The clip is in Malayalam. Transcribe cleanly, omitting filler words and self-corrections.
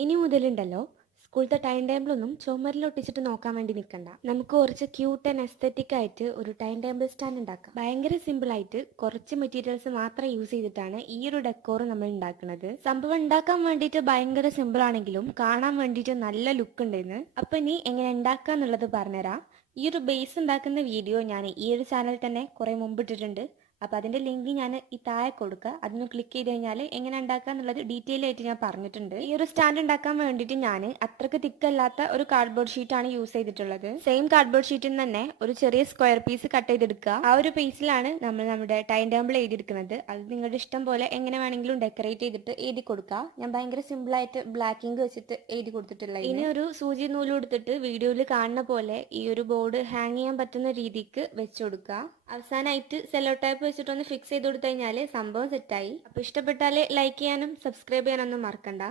ഇനി മുതലുണ്ടല്ലോ സ്കൂളത്തെ ടൈം ടേബിളൊന്നും ചുമരിലൊട്ടിച്ചിട്ട് നോക്കാൻ വേണ്ടി നിൽക്കണ്ട. നമുക്ക് കുറച്ച് ക്യൂട്ട് ആൻഡ് എസ്തെറ്റിക് ആയിട്ട് ഒരു ടൈം ടേബിൾ സ്റ്റാൻഡ് ഉണ്ടാക്കാം. ഭയങ്കര സിമ്പിൾ ആയിട്ട് കുറച്ച് മെറ്റീരിയൽസ് മാത്രം യൂസ് ചെയ്തിട്ടാണ് ഈ ഒരു ഡെക്കോർ നമ്മൾ ഉണ്ടാക്കുന്നത്. സംഭവം ഉണ്ടാക്കാൻ വേണ്ടിയിട്ട് ഭയങ്കര സിമ്പിൾ ആണെങ്കിലും കാണാൻ വേണ്ടിയിട്ട് നല്ല ലുക്ക് ഉണ്ടെന്ന്. അപ്പൊ ഇനി എങ്ങനെ ഉണ്ടാക്കുക എന്നുള്ളത് പറഞ്ഞുതരാം. ഈ ഒരു ബേസ് ഉണ്ടാക്കുന്ന വീഡിയോ ഞാൻ ഈ ഒരു ചാനൽ തന്നെ കുറെ മുമ്പ് ഇട്ടിട്ടുണ്ട്. അപ്പോൾ അതിന്റെ ലിങ്ക് ഞാൻ ഈ താഴെ കൊടുക്കുക. അതൊന്ന് ക്ലിക്ക് ചെയ്ത് കഴിഞ്ഞാൽ എങ്ങനെ ഉണ്ടാക്കുക എന്നുള്ളത് ഡീറ്റെയിൽ ആയിട്ട് ഞാൻ പറഞ്ഞിട്ടുണ്ട്. ഈ ഒരു സ്റ്റാൻഡ് ഉണ്ടാക്കാൻ വേണ്ടിയിട്ട് ഞാൻ അത്രക്ക് തിക്കല്ലാത്ത ഒരു കാർഡ്ബോർഡ് ഷീറ്റ് ആണ് യൂസ് ചെയ്തിട്ടുള്ളത്. സെയിം കാർഡ്ബോർഡ് ഷീറ്റിൽ തന്നെ ഒരു ചെറിയ സ്ക്വയർ പീസ് കട്ട് ചെയ്തെടുക്കുക. ആ ഒരു പീസിലാണ് നമ്മൾ നമ്മുടെ ടൈം ടേബിൾ എഴുതിയെടുക്കുന്നത്. അത് നിങ്ങളുടെ ഇഷ്ടം പോലെ എങ്ങനെ വേണമെങ്കിലും ഡെക്കറേറ്റ് ചെയ്തിട്ട് എഴുതി കൊടുക്കുക. ഞാൻ ഭയങ്കര സിമ്പിൾ ആയിട്ട് ബ്ലാക്ക് ഇങ്ക് വെച്ചിട്ട് എഴുതി കൊടുത്തിട്ടുള്ള ഇനി ഒരു സൂചി നൂല് എടുത്തിട്ട് വീഡിയോയിൽ കാണുന്ന പോലെ ഈ ഒരു ബോർഡ് ഹാങ് ചെയ്യാൻ പറ്റുന്ന രീതിക്ക് വെച്ചു കൊടുക്കുക. അവസാനമായിട്ട് സെല്ലോ ടൈപ്പ് വെച്ചിട്ടൊന്ന് ഫിക്സ് ചെയ്ത് കൊടുത്തു കഴിഞ്ഞാൽ സംഭവം സെറ്റായി. അപ്പോൾ ഇഷ്ടപ്പെട്ടാൽ ലൈക്ക് ചെയ്യാനും സബ്സ്ക്രൈബ് ചെയ്യാനൊന്നും മറക്കണ്ട.